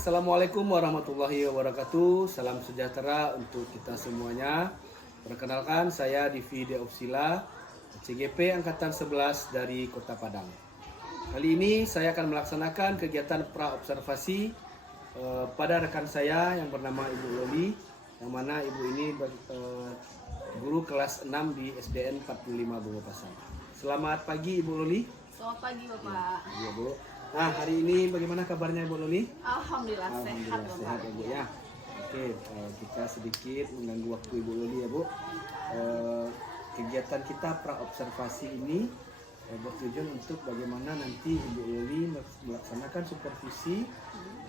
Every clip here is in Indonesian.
Assalamualaikum warahmatullahi wabarakatuh. Salam sejahtera untuk kita semuanya. Perkenalkan, saya Divi Deopsila, CGP Angkatan 11 dari Kota Padang. Kali ini saya akan melaksanakan kegiatan pra-observasi pada rekan saya yang bernama Ibu Loli, yang mana Ibu ini guru kelas 6 di SDN 45 Bogopasar. Selamat pagi Ibu Loli. Selamat pagi Bapak. Iya Bu. Nah, hari ini bagaimana kabarnya Ibu Loli? Alhamdulillah sehat Bapak. Sehat ya Bu ya. Oke, kita sedikit mengganggu waktu Ibu Loli ya Bu. Kegiatan kita pra-observasi ini bertujuan untuk bagaimana nanti Ibu Loli melaksanakan supervisi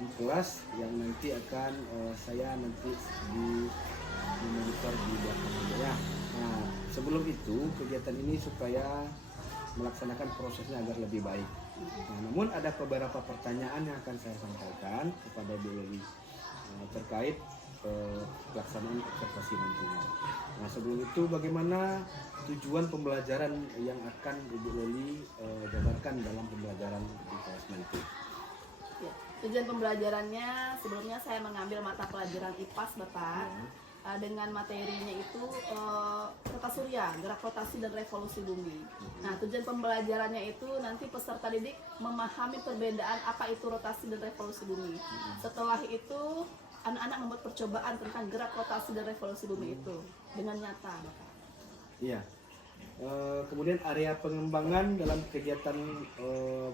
di kelas yang nanti akan saya nanti di monitor di belakang ya. Nah, sebelum itu kegiatan ini supaya melaksanakan prosesnya agar lebih baik. Nah, namun ada beberapa pertanyaan yang akan saya sampaikan kepada Ibu Loli terkait pelaksanaan observasi nantinya. Nah, sebelum itu bagaimana tujuan pembelajaran yang akan Ibu Loli jabarkan dalam pembelajaran di kelas nanti? Ya, tujuan pembelajarannya sebelumnya saya mengambil mata pelajaran IPAS Bapak. Dengan materinya itu tata surya, gerak rotasi dan revolusi bumi. Nah, tujuan pembelajarannya itu nanti peserta didik memahami perbedaan apa itu rotasi dan revolusi bumi. Setelah itu anak-anak membuat percobaan tentang gerak rotasi dan revolusi bumi itu dengan nyata, Bapak. Iya. Kemudian area pengembangan dalam kegiatan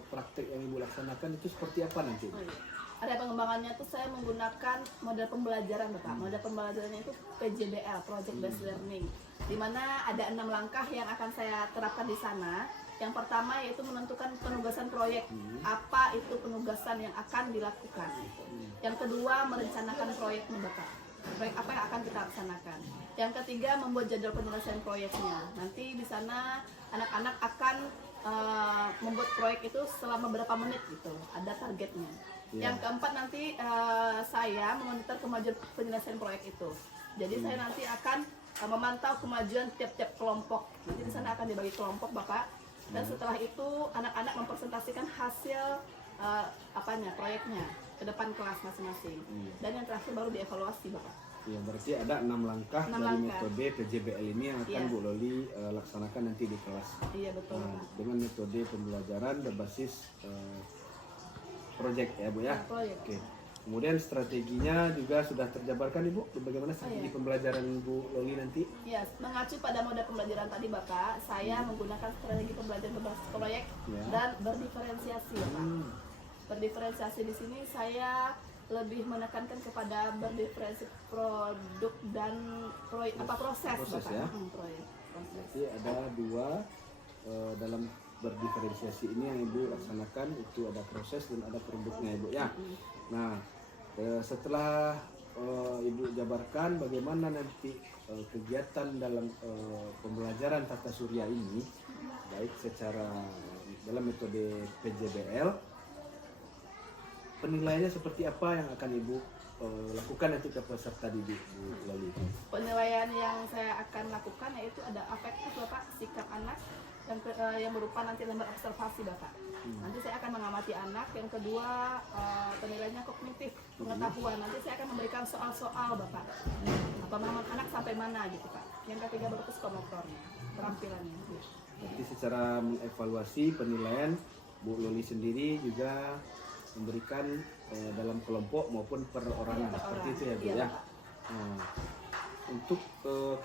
praktik yang Ibu laksanakan itu seperti apa nanti? Oh, iya. Area pengembangannya itu saya menggunakan model pembelajaran Bapak. Model pembelajarannya itu PJBL, Project Based Learning. Di mana ada 6 langkah yang akan saya terapkan di sana. Yang pertama yaitu menentukan penugasan proyek. Apa itu penugasan yang akan dilakukan. Yang kedua merencanakan proyeknya Bapak. Proyek apa yang akan kita laksanakan. Yang ketiga membuat jadwal penyelesaian proyeknya. Nanti di sana anak-anak akan membuat proyek itu selama berapa menit gitu. Ada targetnya. Yang keempat nanti saya memonitor kemajuan penyelesaian proyek itu. Jadi saya nanti akan memantau kemajuan tiap-tiap kelompok. Nanti di sana akan dibagi kelompok Bapak. Dan setelah itu anak-anak mempresentasikan hasil proyeknya ke depan kelas masing-masing. Dan yang terakhir baru dievaluasi Bapak. Ya, berarti ada 6 langkah dari metode PJBL ini yang akan Bu Loli laksanakan nanti di kelas. Iya betul. Dengan metode pembelajaran berbasis project ya Bu ya. Proyek. Oke. Kemudian strateginya juga sudah terjabarkan Ibu. Bagaimana strategi pembelajaran Bu Loli nanti? Ya, mengacu pada model pembelajaran tadi Bapak, saya menggunakan strategi pembelajaran berbasis proyek dan berdiferensiasi Bapak. Berdiferensiasi di sini saya lebih menekankan kepada berdiferensiasi produk dan proses Bapak. Ya. Proyek. Berarti ada 2 dalam berdiferensiasi ini yang Ibu laksanakan, itu ada proses dan ada produknya Ibu ya. Nah, setelah Ibu jabarkan bagaimana nanti kegiatan dalam pembelajaran tata surya ini, baik secara dalam metode PJBL, penilaiannya seperti apa yang akan Ibu lakukan nanti ke peserta didik Bu Loli? Penilaian yang saya akan lakukan yaitu ada afektif Bapak, sikap anak, yang berupa nanti lembar observasi Bapak. Nanti saya akan mengamati anak. Yang kedua penilaiannya kognitif, pengetahuan. Nanti saya akan memberikan soal-soal Bapak. Pemahaman anak sampai mana gitu Pak. Yang ketiga baru psikomotornya, keterampilannya. Jadi secara mengevaluasi penilaian Bu Loli sendiri juga memberikan dalam kelompok maupun perorangan seperti itu ya Bu ya. Nah, untuk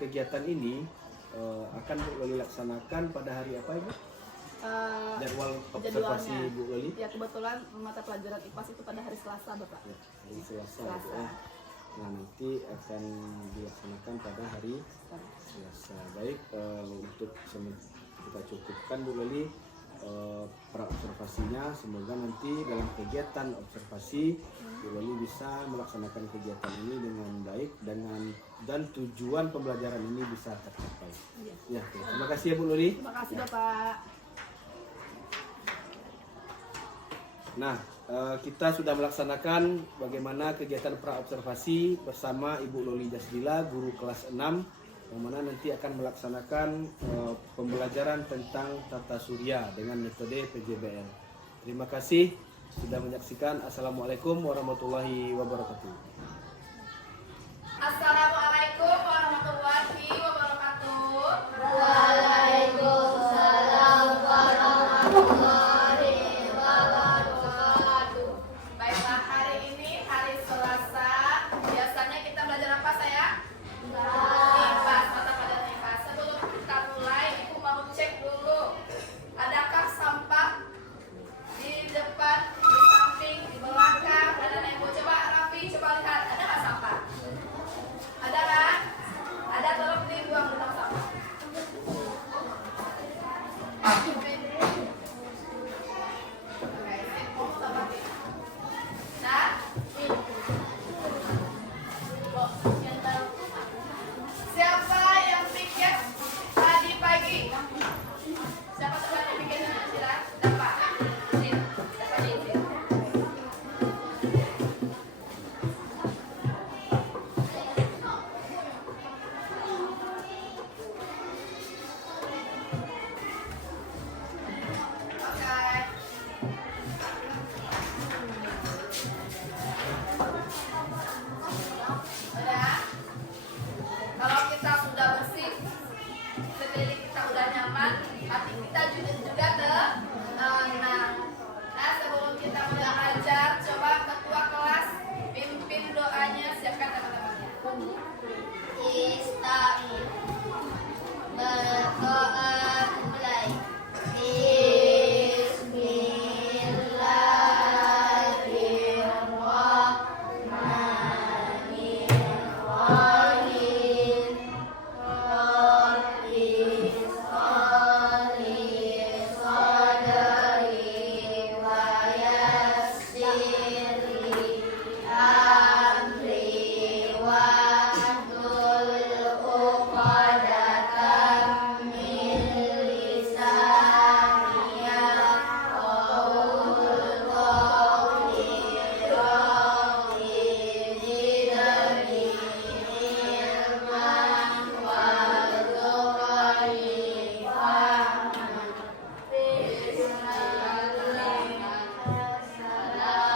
kegiatan ini akan Bu Loli laksanakan pada hari apa Ibu? Jadwal observasi Bu Loli? Ya kebetulan mata pelajaran IPAS itu pada hari Selasa Bapak. Ya, hari Selasa. Ya. Nah, nanti akan dilaksanakan pada hari Selasa. Baik, untuk kita cukupkan Bu Loli pra-observasinya. Semoga nanti dalam kegiatan observasi Bu Loli bisa melaksanakan kegiatan ini dengan baik dan tujuan pembelajaran ini bisa tercapai. Ya, terima kasih ya Bu Loli. Terima kasih Bapak. Nah, kita sudah melaksanakan bagaimana kegiatan pra-observasi bersama Ibu Loli Jasdila, guru kelas 6, yang mana nanti akan melaksanakan pembelajaran tentang tata surya dengan metode PJBL. Terima kasih. sudah menyaksikan. Assalamualaikum warahmatullahi wabarakatuh. Assalamualaikum warahmatullahi wabarakatuh. Waalaikumsalam warahmatullahi wabarakatuh. Baiklah, hari ini hari Selasa. Biasanya kita belajar apa saya? IPAS, mata pelajaran IPAS. Sebelum kita mulai, Ibu mau cek dulu. Adakah sampah di depan, di samping, di belakang? Ada Ibu. Coba Raffi, coba lihat. Ada nggak sampah? Ada kan? Ada, tolong dibuang di tong sampah. Siapa yang pikir tadi pagi? Siapa coba yang pikir sila? Dapat. Dapat izin. Oke. Udah. Kalau kita sudah bersih, sekeliling kita udah nyaman, hati kita juga tenang. Nah, sebelum kita mulai belajar, coba ketua kelas pimpin doanya, siapkan teman-temannya. Ista'in. Berdoa mulai. Bismillahirrahmanirrahim. Rabbi sholli sadri wa yassirli amri wahlul 'uqdatam min lisani yafqahu qawli. Rabbi zidni ilman warzuqni fahman.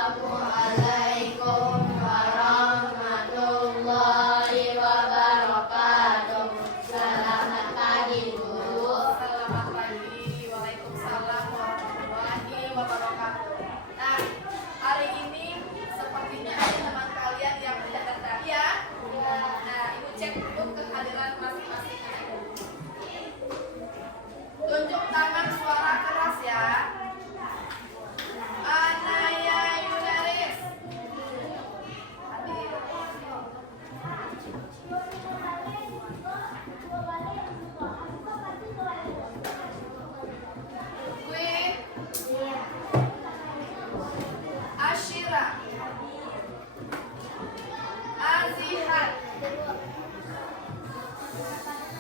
Assalamualaikum warahmatullahi wabarakatuh. Selamat pagi, Bu. Selamat pagi. Waalaikumsalam warahmatullahi wabarakatuh. Nah, hari ini sepertinya ada teman kalian yang tidak datang ya. Nah, Ibu cek dulu kehadiran masing-masing. Tunjuk tangan suara keras ya. Anaya Yunaris. Hadir. Queen Ashira Azihat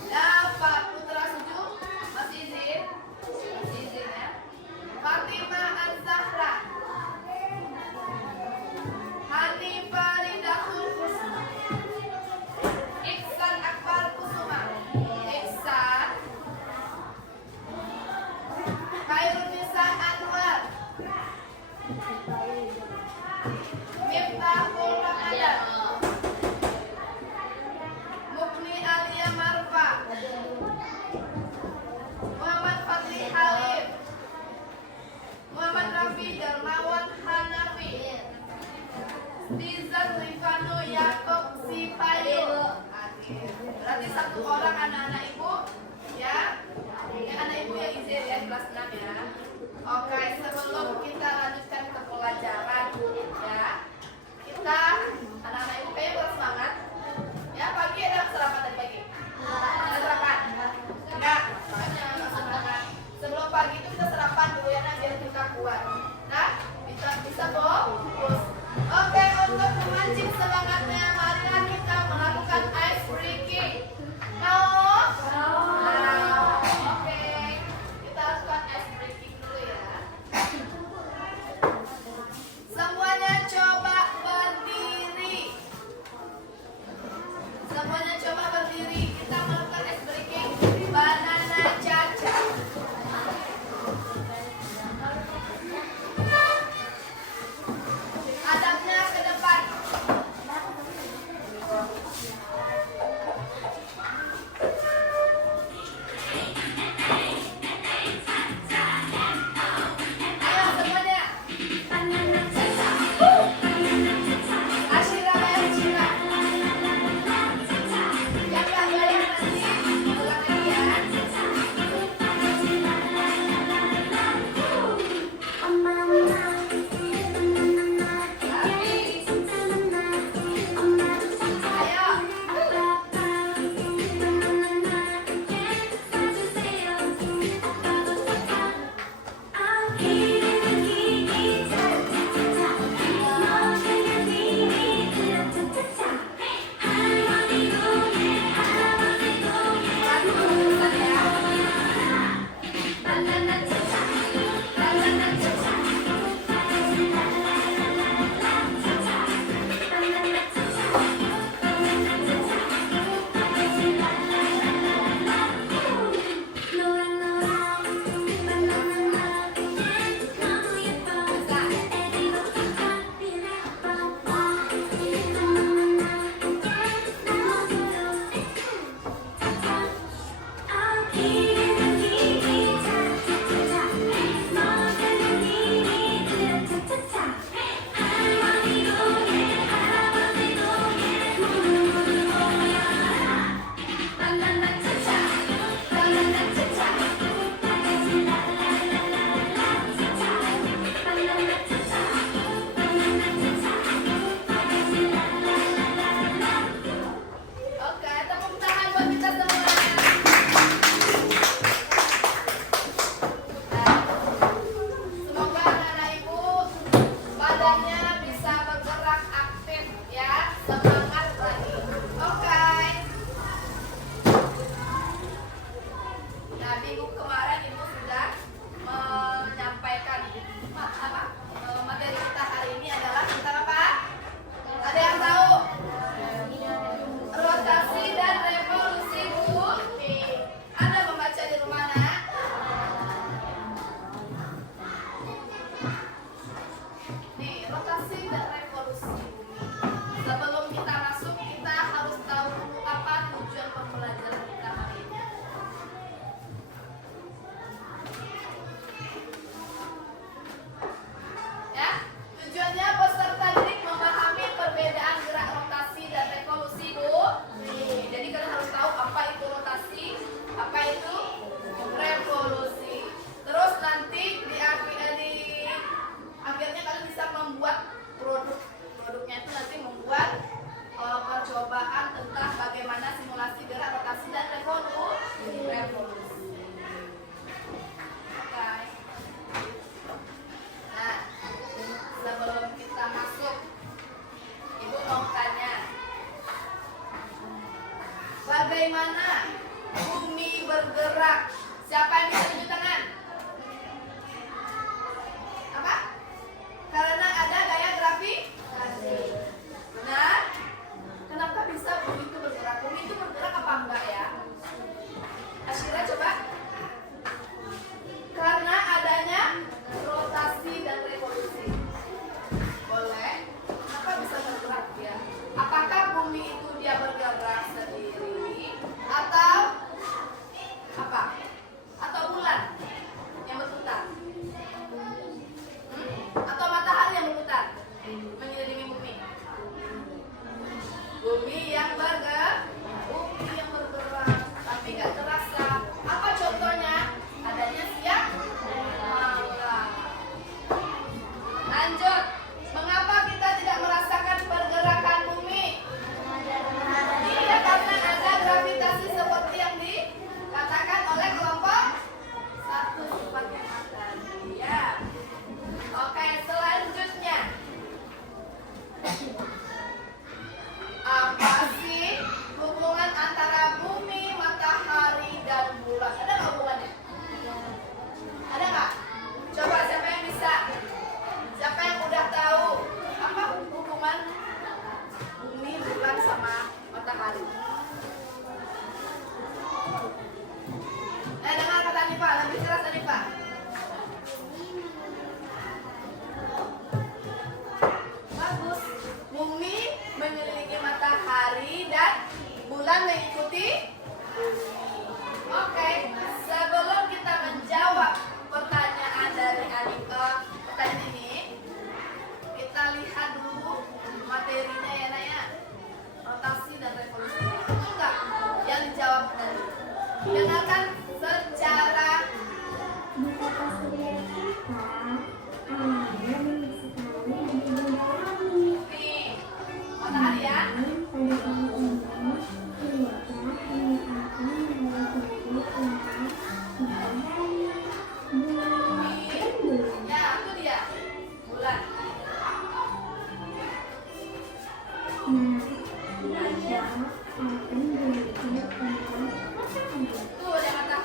Dafa Putra Suju. Masih izin? Masih izin ya. Fatimah Az-Zahra Hanifah Ridatul Kusuma Iksan Akbar Kusuma Iksan Khairunisa Anwar Miftahul Ramadan Mukni Alia Marfa Muhammad Fatri Halim Muhammad Rafi Darmawan Hanafi Dizan Rifano Yakob Sipayo. Berarti satu orang anak-anak ibu ya. Ini anak ibu yang izin ya kelas 6 ya. Oke, sebelum kita lanjutkan ke pelajaran ya, kita anak-anak ibu kayaknya kurang semangat ya. Pagi ada sarapan tadi pagi? Ada sarapan? Enggak, makanya nggak semangat. Sebelum pagi itu kita sarapan dulu ya, biar kita kuat. Nah, bisa fokus. Oke, untuk memancing semangatnya, marilah kita melakukan ice breaking. Mau? Mau. Oke, kita lakukan ice breaking dulu ya. Oke, tepuk tangan buat kita semua. Semoga anak-anak ibu badannya bisa bergerak aktif ya, semangat lagi. Oke. Nah, minggu kemarin ibu sudah menyampaikan materi kita hari ini adalah tentang apa? Ada yang tahu? Rotasi dan revolusi bumi. Anda membaca di rumah nak? Nih, rotasi dan revolusi bumi. Sebelum kita masuk, kita harus tahu dulu apa tujuan pembelajaran kita hari ini. Ya, tujuannya peserta didik memahami perbedaan gerak rotasi dan revolusi bumi. Jadi kalian harus tahu apa itu rotasi, apa itu revolusi. Terus nanti di akhirnya kalian bisa membuat produk. Produknya itu nanti membuat percobaan tentang bagaimana simulasi gerak rotasi dan revolusi. Oke. Nah, sebelum kita masuk, ibu mau tanya, bagaimana bumi bergerak? Siapa yang bisa tunjuk tangan? Apa? Karena ada gaya gravitasi. Benar? Kenapa bisa bumi itu bergerak? Bumi itu bergerak apa enggak ya? Asyira coba. Karena adanya rotasi dan revolusi. Boleh? Kenapa bisa bergerak ya? Apakah bumi itu dia bergerak sendiri atau apa? Atau bulan yang berputar? Atau matahari yang berputar mengelilingi bumi? Bumi yang bergerak, tapi nggak terasa. Apa contohnya? Adanya siang malam. Lanjut. Mengapa kita tidak merasakan pergerakan bumi? Iya, karena ada gravitasi seperti yang dikatakan oleh kelompok satu sifatnya matahari. Ya. Oke, selanjutnya. Apa sih hubungan antara bumi, matahari, dan bulan? Ada nggak hubungannya? Ada nggak? Coba siapa yang bisa? Siapa yang udah tahu apa hubungan bumi, bulan, sama matahari? Dengar kata Nipa, lebih jelas Nipa. Bagus. Bumi mengelilingi matahari dan bulan mengikuti bumi. Oke, sebelum kita menjawab pertanyaan dari Anita, pertanyaan ini, kita lihat dulu materinya ya nak ya. Rotasi dan revolusi. Betul nggak yang dijawab tadi? Dengarkan secara nih, matahari ya. Ya, itu dia. Bulan. Tuh ada matahari.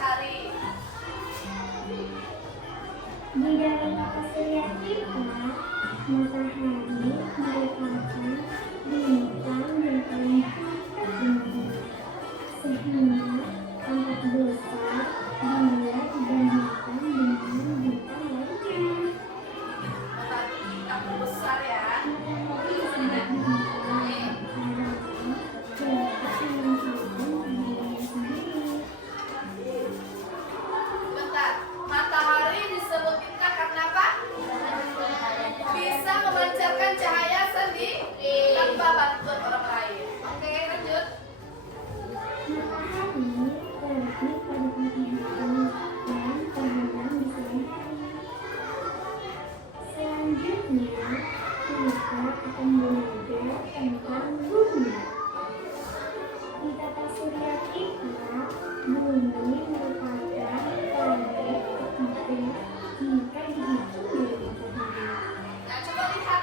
Bumi merupakan planet ketiga jika dihitung dari matahari. Nah, coba lihat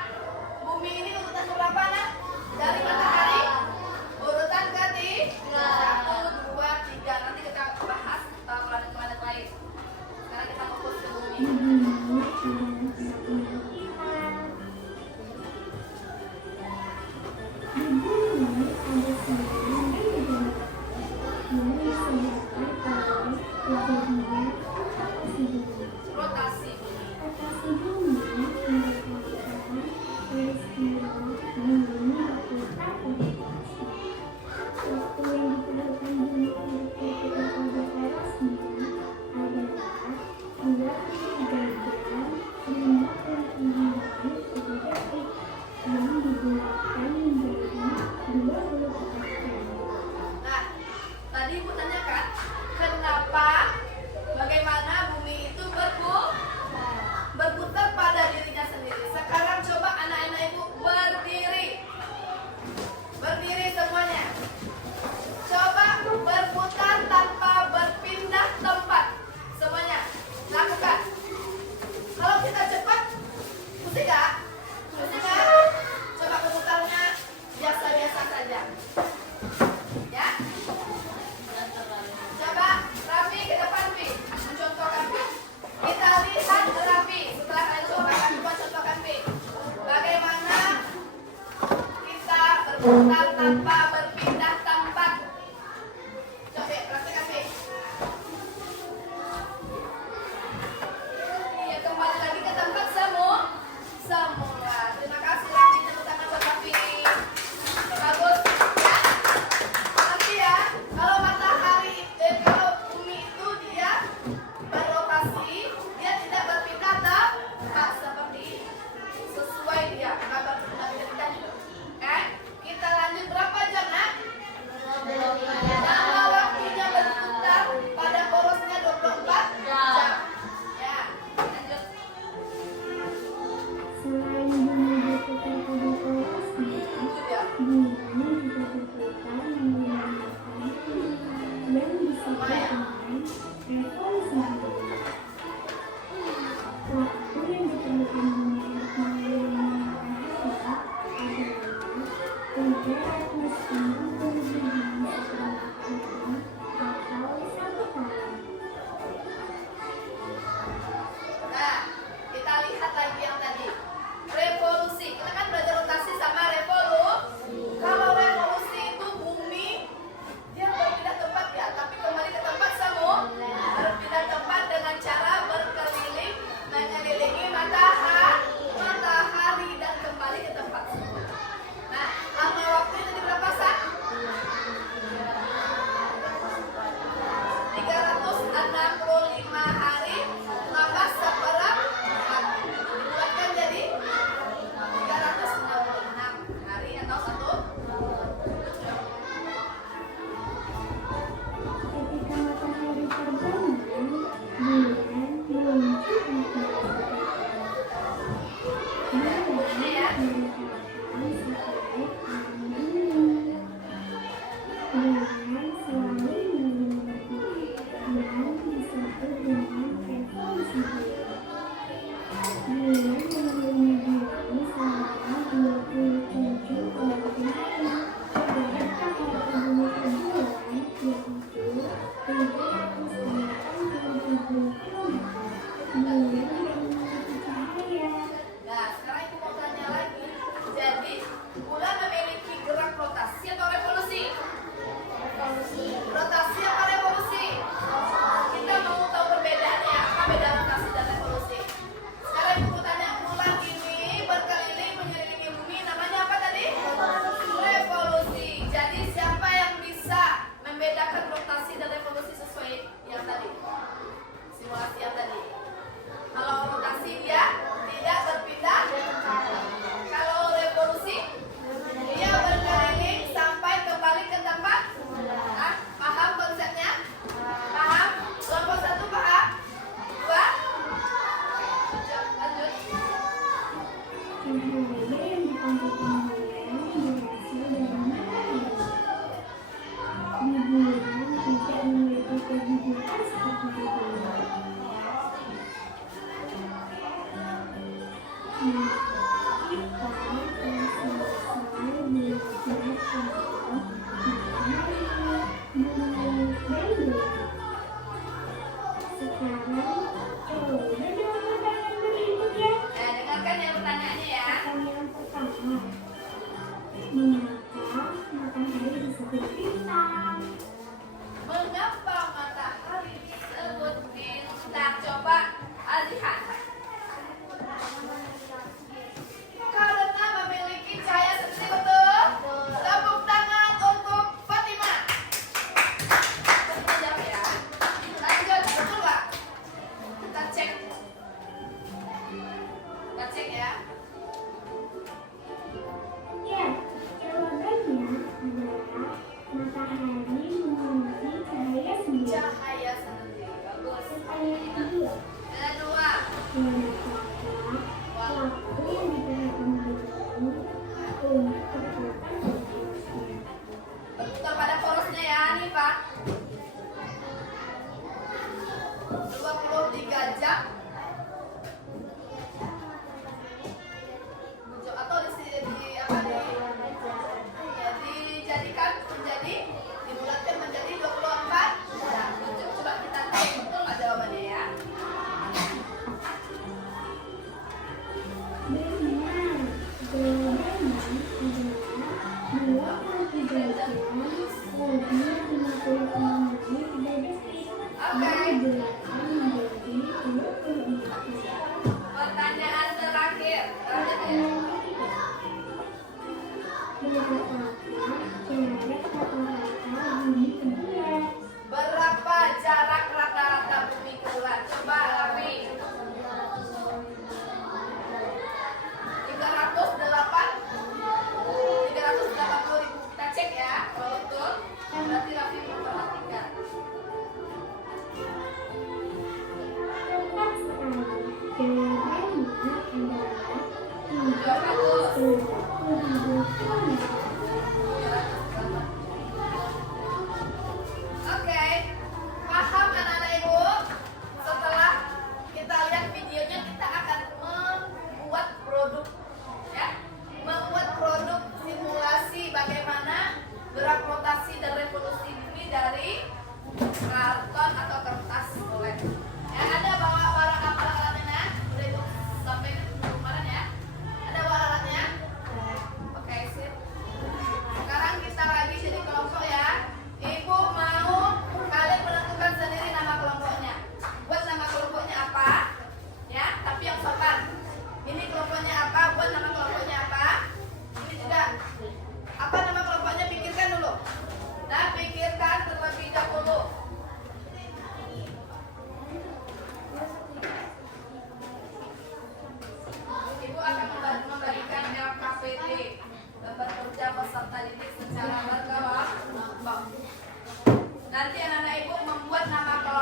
bumi ini urutan berapa nak? Dari matahari urutan ketiga. 1, 2, 3. Nanti kita bahas planet-planet lain. Sekarang kita fokus ke bumi. Di bumi ada 4 bintang. Di bumi ada 9 bidang yang disebabkan oleh kejadian rotasi bumi. Rotasi bumi. Rotasi bumi merupakan peristiwa bumi berputar pada rotasi. Waktu yang diperlukan bumi untuk berputar pada rotasinya adalah 23 jam 57 menit per detik yang dibulatkan menjadi 24 jam. Nah, tadi Ibu tanyakan, kenapa, bagaimana bumi itu berputar pada dirinya sendiri. Sekarang coba anak-anak Ibu berdiri. Berdiri semuanya. Coba berputar tanpa berpindah tempat. Semuanya, lakukan. Kalau kita cepat, pusing nggak? Pusing nggak? Coba berputarnya biasa-biasa saja. Ya. Coba rapi ke depan, Pi. Mencontohkan, Pi. Kita lihat rapi. Setelah kalian coba, kami buat contohkan, Pi. Bagaimana kita berputar tanpa berpindah tempat. Coba praktekkan, Pi. Iya, kembali lagi ke tempat semua. Terima kasih, Rafi. Tepuk tangan buat Rafi. Bagus. Ya. Nanti ya, kalau kalau bumi itu dia berotasi, dia tidak berpindah tempat seperti sesuai dia. Nggak berpindah gitu. Kita lanjut berapa jam, nak? Nama waktunya berputar pada porosnya 24 jam. Ya, lanjut. Selain bumi berputar pada porosnya, Itu dia. bumi juga berputar menggunakan yang disebut dengan revolusi bumi. Waktu yang diperlukan bumi untuk mengelilingi matahari adalah 397 jam setengah jam atau 1 tahun. Nah, kita lihat lagi yang tadi. Revolusi. Kita kan belajar rotasi sama revolusi. Kalau revolusi itu bumi dia berpindah tempat ya, tapi kembali ke tempat semua. Berpindah tempat dengan cara berkeliling mengelilingi matahari dan kembali ke tempat semula. Nah, lama waktu itu di berapa saat?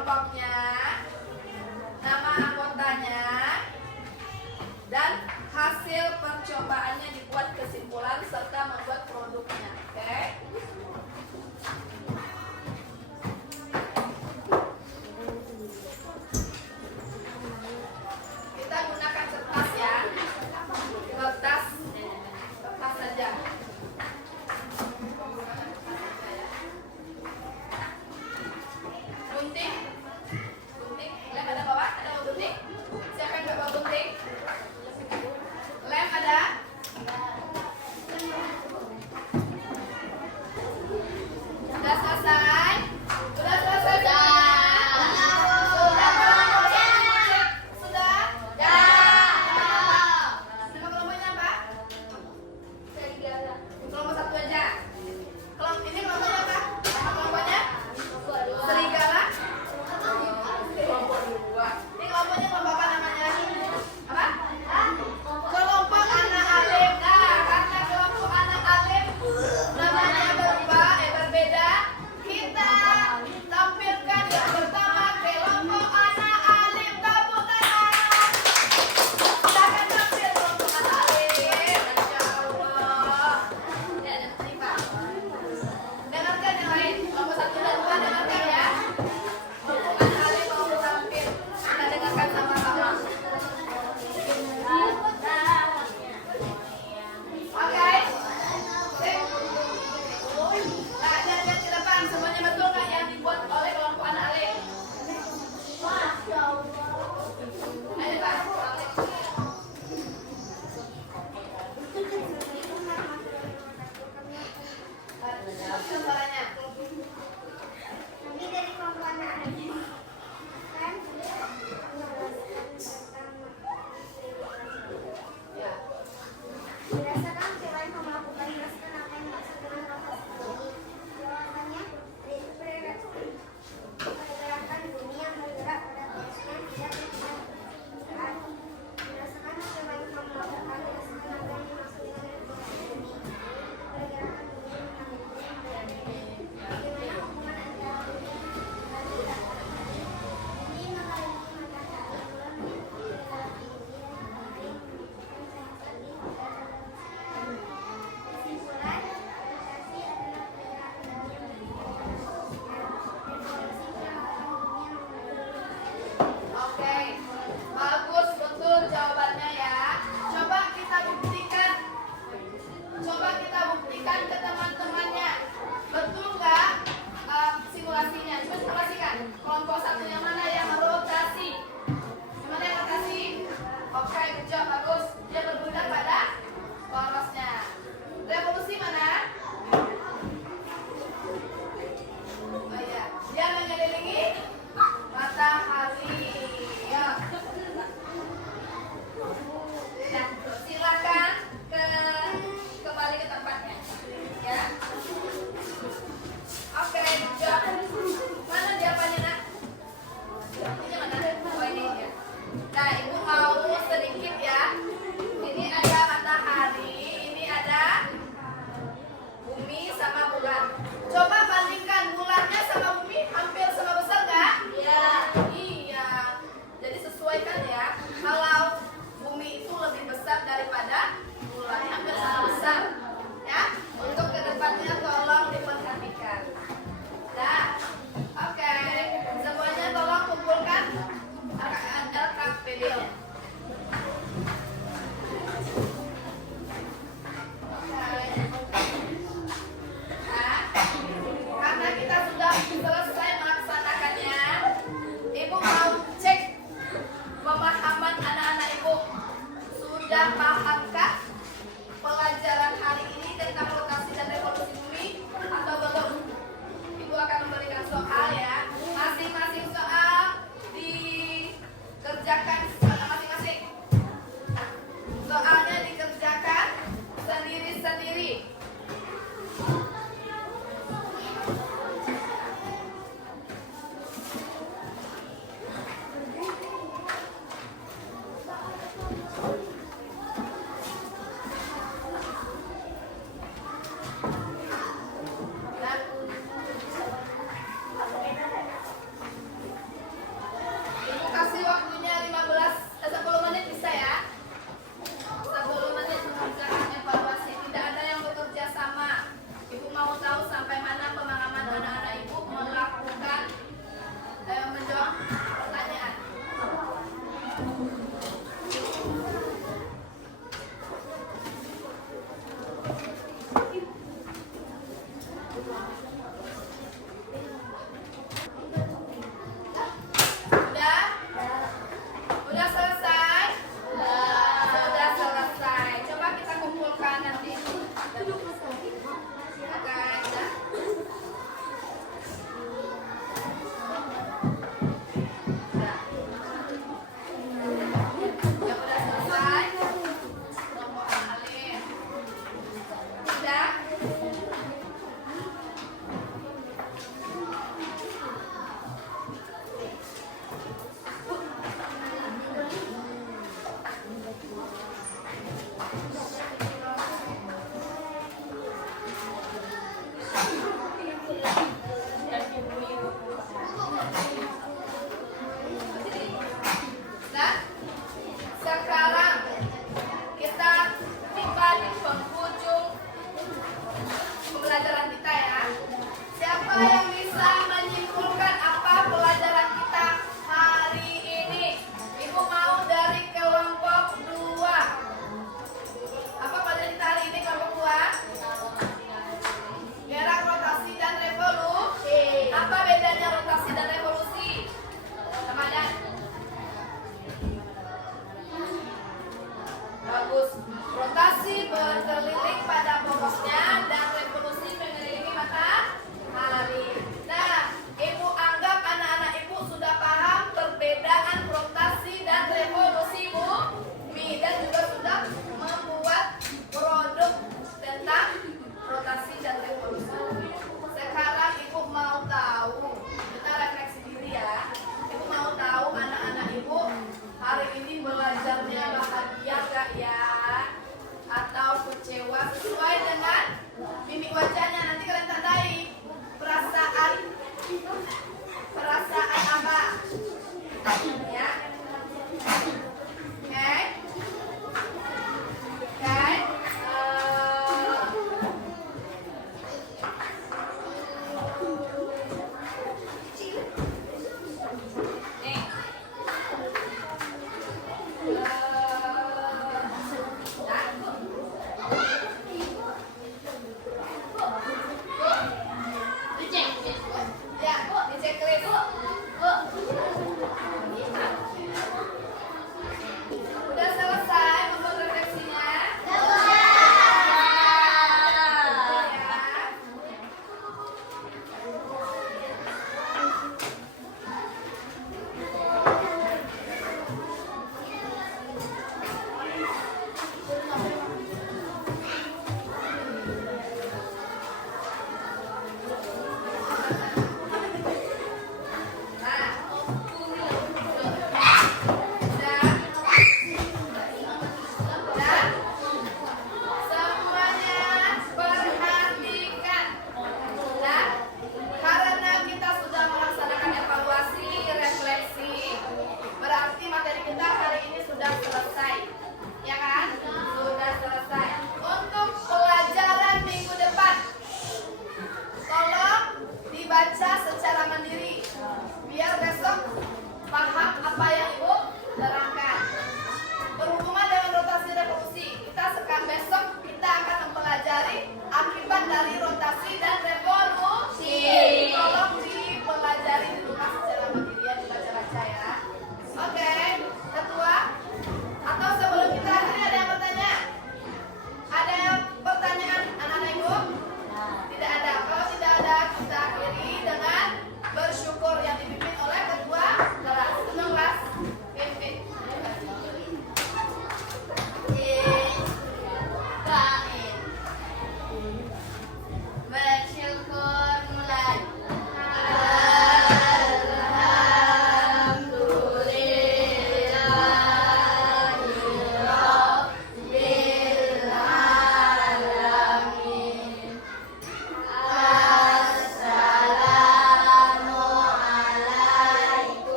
kelompoknya, nama anggotanya, dan hasil percobaannya dibuat kesimpulan serta membuat produknya. Oke? Kita gunakan kertas ya. Kertas saja. Gunting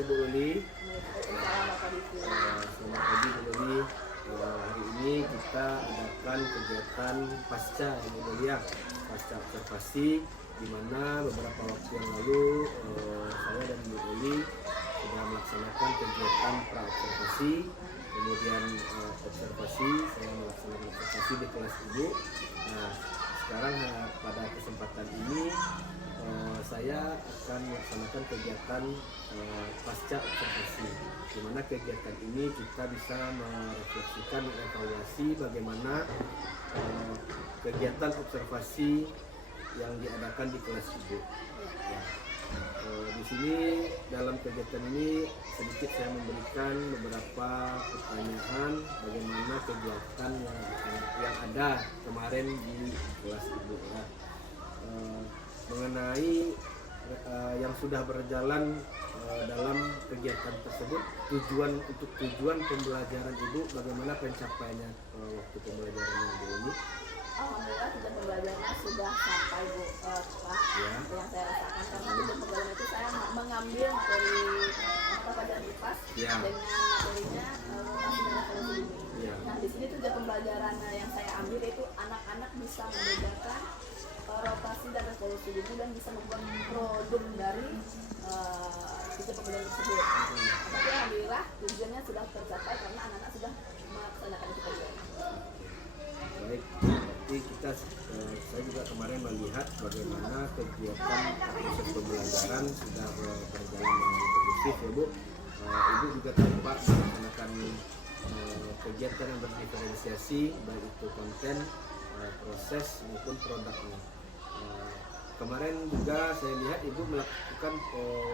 Ibu Luli. Waalaikumsalam Bapak Diki. Selamat pagi Bu Luli. Hari ini kita adakan kegiatan pasca Ibu Luli ya, pasca observasi, di mana beberapa waktu yang lalu saya dan Bu Luli sudah melaksanakan kegiatan pra observasi, kemudian observasi, saya melaksanakan observasi di kelas Ibu. Nah, sekarang pada kesempatan ini saya akan melaksanakan kegiatan pasca observasi, di mana kegiatan ini kita bisa merefleksikan, mengevaluasi bagaimana kegiatan observasi yang diadakan di kelas Ibu. Ya. Di sini dalam kegiatan ini sedikit saya memberikan beberapa pertanyaan bagaimana kegiatan yang ada kemarin di kelas Ibu. Ya. Mengenai yang sudah berjalan dalam kegiatan tersebut, tujuan pembelajaran Ibu, bagaimana pencapaiannya waktu pembelajaran Ibu ini? Alhamdulillah tujuan pembelajarannya sudah sampai Bu, Pak. Ya. Yang saya rasakan karena tujuan pembelajaran itu saya mengambil materi mata pelajaran IPAS Ya. dengan materinya rotasi dan evolusi bumi. Ya. Nah di sini tujuan pembelajaran yang saya ambil yaitu anak-anak bisa membedakan rotasi dan revolusi bumi dan bisa membuat produk dari tujuan pembelajaran tersebut. Tapi alhamdulillah tujuannya sudah tercapai karena anak-anak sudah melaksanakan itu tujuan. Baik, berarti saya juga kemarin melihat bagaimana kegiatan proses pembelajaran sudah berjalan dengan kondusif ya Bu. Ibu juga tampak melaksanakan kegiatan yang berdiferensiasi, baik itu konten, proses maupun produknya. Kemarin juga saya lihat Ibu melakukan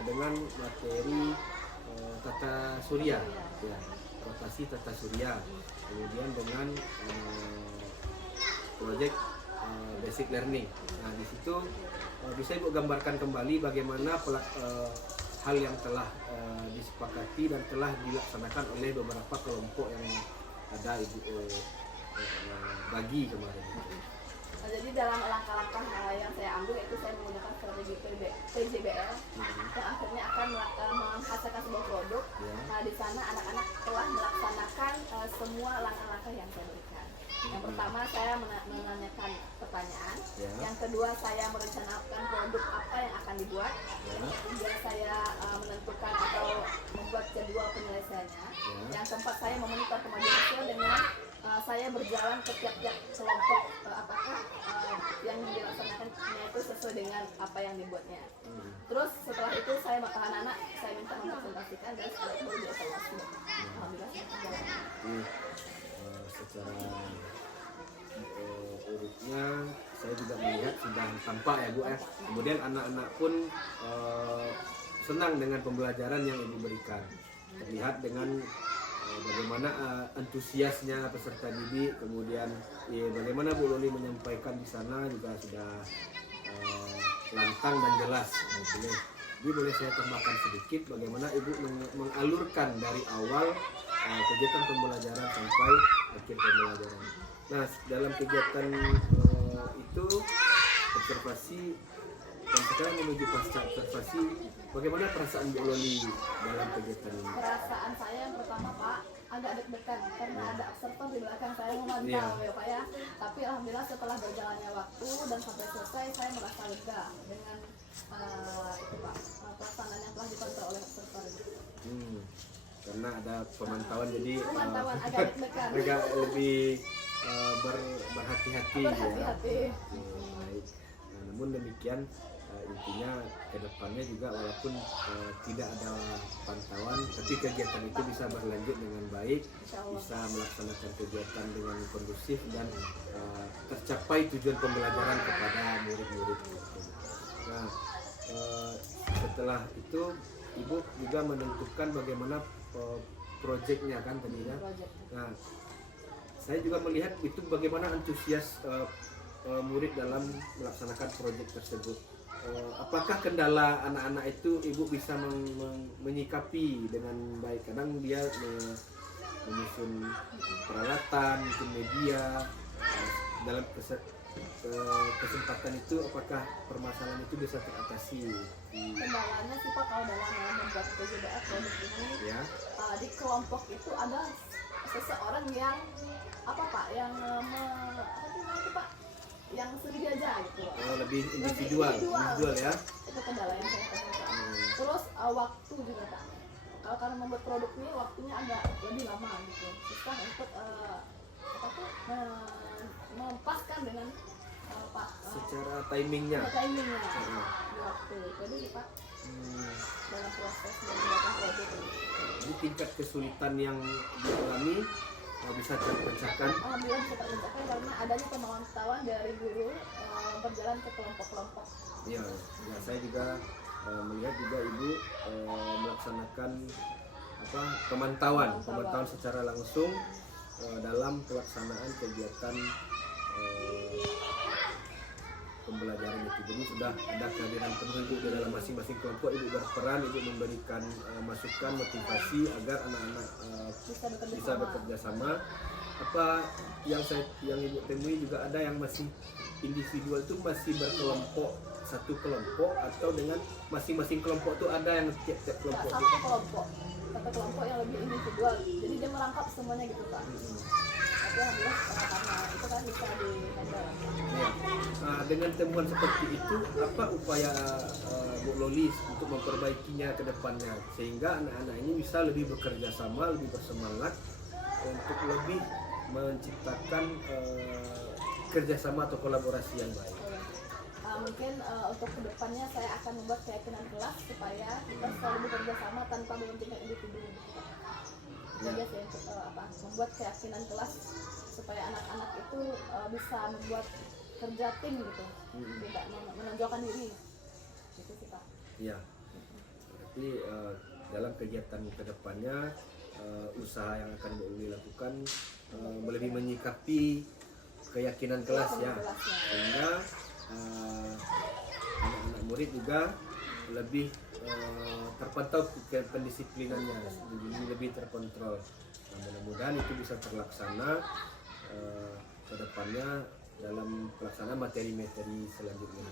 dengan materi tata surya, ya, rotasi tata surya, kemudian dengan proyek basic learning. Nah di situ bisa Ibu gambarkan kembali bagaimana hal yang telah disepakati dan telah dilaksanakan oleh beberapa kelompok yang ada Ibu bagi kemarin. Nah, jadi dalam langkah-langkah yang saya ambil yaitu saya menggunakan strategi PJBL yang akhirnya akan menghasilkan sebuah produk. Ya. Nah di sana anak-anak telah melaksanakan semua langkah-langkah yang saya berikan. Yang pertama saya menanyakan pertanyaan, Ya. yang kedua saya merencanakan produk apa yang akan dibuat, Ya. kemudian saya menentukan atau membuat jadwal penyelesaiannya, yang keempat saya memonitor kemajuan siswa dengan saya berjalan ke tiap-tiap kelompok apakah yang dilaksanakannya itu sesuai dengan apa yang dibuatnya. Terus setelah itu saya anak-anak saya minta mempresentasikan dan setelah itu dievaluasi. Alhamdulillah saya berjalan. Secara urutnya saya juga melihat sudah tampak ya Bu ya. Kemudian anak-anak pun senang dengan pembelajaran yang Ibu berikan. Terlihat dengan bagaimana antusiasnya peserta didik, kemudian bagaimana Bu Loli menyampaikan di sana juga sudah lantang dan jelas. Jadi boleh saya tambahkan sedikit bagaimana Ibu mengalurkan dari awal kegiatan pembelajaran sampai akhir pembelajaran. Nah, dalam kegiatan itu observasi dan sekarang menuju pasca observasi, bagaimana perasaan Bu Loli dalam kegiatan ini? Perasaan saya yang pertama Pak agak deg-degan karena ada observer di belakang saya memantau ya Pak ya. Tapi alhamdulillah setelah berjalannya waktu dan sampai selesai saya merasa lega dengan itu Pak pelaksanaan yang telah dikontrol oleh observer itu. Karena ada pemantauan jadi Pemantauan agak deg-degan. agak lebih berhati-hati ya. Berhati-hati. Baik. Nah, namun demikian intinya kedepannya juga walaupun tidak ada pantauan, tapi kegiatan itu bisa berlanjut dengan baik, bisa melaksanakan kegiatan dengan kondusif dan tercapai tujuan pembelajaran kepada murid-murid. Nah, setelah itu Ibu juga menentukan bagaimana proyeknya kan tadinya. Nah, saya juga melihat itu bagaimana antusias murid dalam melaksanakan proyek tersebut. Apakah kendala anak-anak itu Ibu bisa menyikapi dengan baik? Kadang dia menyusun peralatan, mungkin media dalam kesempatan itu, apakah permasalahan itu bisa teratasi Kendalanya sih Pak kalau dalam membuat PJBL produk ini, ya? di kelompok itu ada seseorang yang apa Pak, yang apa namanya itu Pak, yang sendiri aja gitu. Lebih individual ya. Itu kendala yang saya temukan. Terus waktu juga Pak. Kalau karena membuat produk ini waktunya agak lebih lama gitu. Susah untuk apa tuh mempaskan dengan Pak Secara timingnya. timingnya di waktu. Jadi Pak dalam proses membuat produk ini. Jadi tingkat kesulitan yang dialami bisa terpecahkan. Alhamdulillah bisa terpecahkan karena adanya pemantauan dari guru berjalan ke kelompok-kelompok. Ya, saya juga melihat juga ibu melaksanakan pemantauan secara langsung dalam pelaksanaan kegiatan pembelajaran itu. Jadi sudah ada kehadiran penuh ibu di dalam masing-masing kelompok. Ibu berperan, ibu memberikan masukan, motivasi agar anak-anak bisa bekerja sama. Apa yang ibu temui juga ada yang masih individual itu masih berkelompok, satu kelompok, atau dengan masing-masing kelompok itu ada yang tiap-tiap kelompok. Satu kelompok yang lebih individual. Jadi dia merangkap semuanya gitu Pak. Tapi alhamdulillah karena itu kan bisa dihandle. Ya. Dengan temuan seperti itu, apa upaya Bu Loli untuk memperbaikinya ke depannya sehingga anak-anak ini bisa lebih bekerja sama, lebih bersemangat untuk lebih menciptakan kerjasama atau kolaborasi yang baik. Mungkin untuk kedepannya saya akan membuat keyakinan kelas supaya kita selalu bekerja sama tanpa mementingkan individu. Jadi saya membuat keyakinan kelas supaya anak-anak itu bisa membuat kerja tim gitu, tidak menonjolkan diri. Gitu sih Pak. Ya, berarti dalam kegiatan kedepannya usaha yang akan Bu Loli lakukan lebih menyikapi keyakinan kelas ya, sehingga anak-anak murid juga lebih terpantau pendisiplinannya, lebih terkontrol. Nah, mudah-mudahan itu bisa terlaksana ke depannya dalam pelaksanaan materi-materi selanjutnya.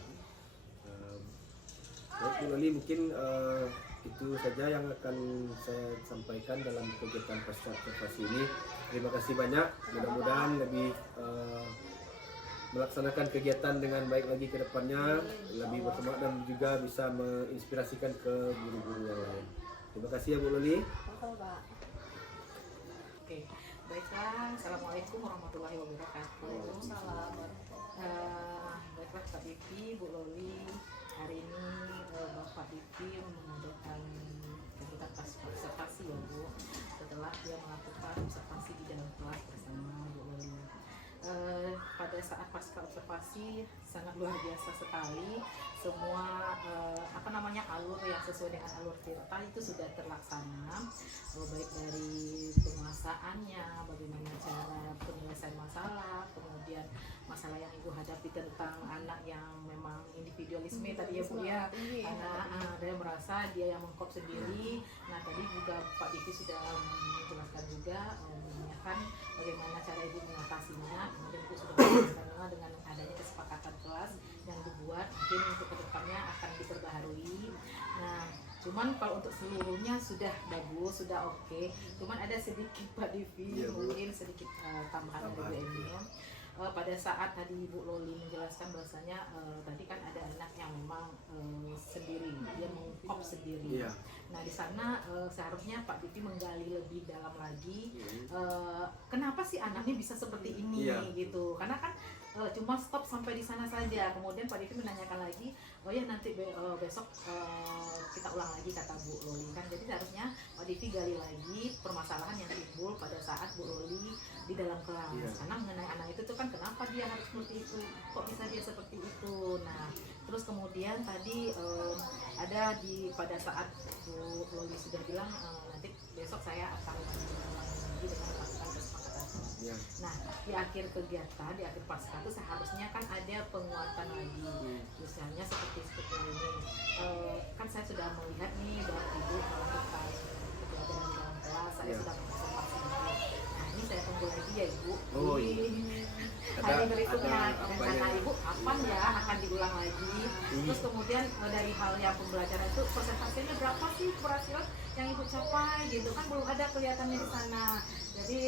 Baik Bu Loli, mungkin itu saja yang akan saya sampaikan dalam kegiatan pasca observasi ini. Terima kasih banyak. Mudah-mudahan lebih melaksanakan kegiatan dengan baik lagi ke depannya, lebih bersemangat dan juga bisa menginspirasikan ke guru-guru yang lain. Terima kasih ya Bu Loli. Pak. Oke, baiklah. Assalamualaikum warahmatullahi wabarakatuh. Waalaikumsalam. Baiklah Kak Divi, Bu Loli, hari ini Bapak Divi mengadakan kegiatan observasi ya Bu, setelah dia melakukan observasi di dalam kelas bersama Bu Loli. Pada saat pasca observasi sangat luar biasa sekali, semua alur yang sesuai dengan alur tirta itu sudah terlaksana, baik dari penguasaannya, bagaimana cara penyelesaian masalah, kemudian masalah yang ibu hadapi tentang anak yang memang individualisme tadi ya Bu ya, karena dia merasa dia yang mengkop sendiri. Nah tadi juga Pak Divi sudah menjelaskan juga, menanyakan bagaimana cara ibu mengatasinya, kemudian ibu sudah menjelaskan dengan adanya kesepakatan kelas yang dibuat, mungkin untuk kedepannya akan diperbaharui. Nah cuman kalau untuk seluruhnya sudah bagus, sudah oke, cuman ada sedikit Pak Divi, mungkin sedikit tambahan dari Bu Emi. Pada saat tadi Ibu Loli menjelaskan bahwasanya tadi kan ada anak yang memang sendiri, dia mengkop sendiri. Nah di sana seharusnya Pak Divi menggali lebih dalam lagi, kenapa sih anaknya bisa seperti ini gitu, karena kan cuma stop sampai di sana saja. Kemudian Pak Divi menanyakan lagi, oh ya nanti besok kita ulang lagi kata Bu Loli kan. Jadi seharusnya Pak Divi gali lagi permasalahan yang timbul pada saat Bu Loli di dalam kelas, karena mengenai anak itu tuh kan kenapa dia harus seperti itu, kok bisa dia seperti itu. Nah terus kemudian tadi ada pada saat Bu Loli sudah bilang nanti besok saya akan lagi dengan melakukan kesepakatan. Nah di akhir kegiatan, di akhir pasca itu seharusnya kan ada penguatan lagi, misalnya seperti ini. Kan saya sudah melihat nih bahwa ibu melakukan kegiatan di dalam kelas, saya sudah mengobservasi. Nah ini saya tunggu lagi ya Ibu. hari berikutnya. ada Dan apa kata ya? ibu apa ya akan diulang lagi. Terus kemudian dari hal yang pembelajaran itu persentasenya berapa sih keberhasilan yang ibu capai gitu kan belum ada kelihatannya di sana. Jadi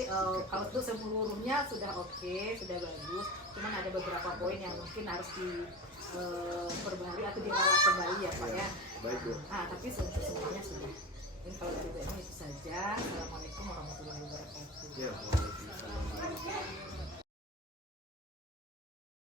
kalau itu seluruhnya sudah oke, sudah bagus. Cuman ada beberapa poin yang mungkin harus diperbarui atau dirawat kembali ya Pak ya. Baik Bu. Tapi semuanya sudah. Mungkin kalau dari ini itu saja. Assalamualaikum warahmatullahi wabarakatuh. Ya.